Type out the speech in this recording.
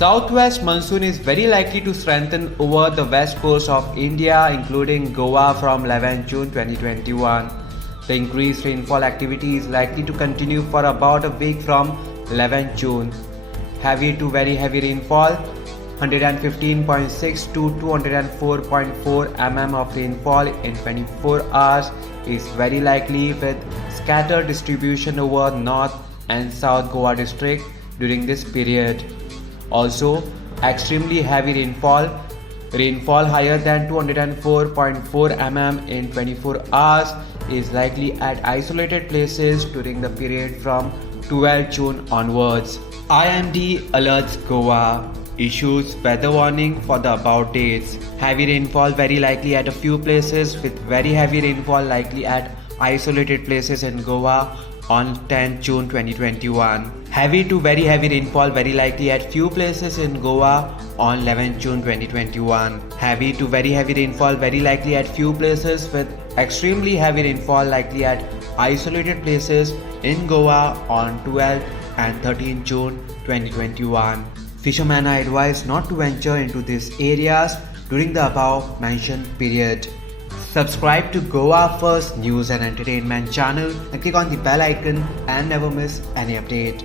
Southwest monsoon is very likely to strengthen over the west coast of India, including Goa from 11 June 2021. The increased rainfall activity is likely to continue for about a week from 11 June. Heavy to very heavy rainfall, 115.6 to 204.4 mm of rainfall in 24 hours is very likely, with scattered distribution over North and South Goa district during this period. Also, extremely heavy rainfall higher than 204.4 mm in 24 hours is likely at isolated places during the period from 12 June onwards. IMD alerts Goa issues weather warning for the above dates. Heavy rainfall very likely at a few places, with very heavy rainfall likely at isolated places in Goa on 10 June 2021. Heavy to very heavy rainfall very likely at few places in Goa on 11 June 2021. Heavy to very heavy rainfall very likely at few places, with extremely heavy rainfall likely at isolated places in Goa on 12 and 13 June 2021. Fishermen are advised not to venture into these areas during the above mentioned period. Subscribe to Goa First News and Entertainment channel and click on the bell icon and never miss any update.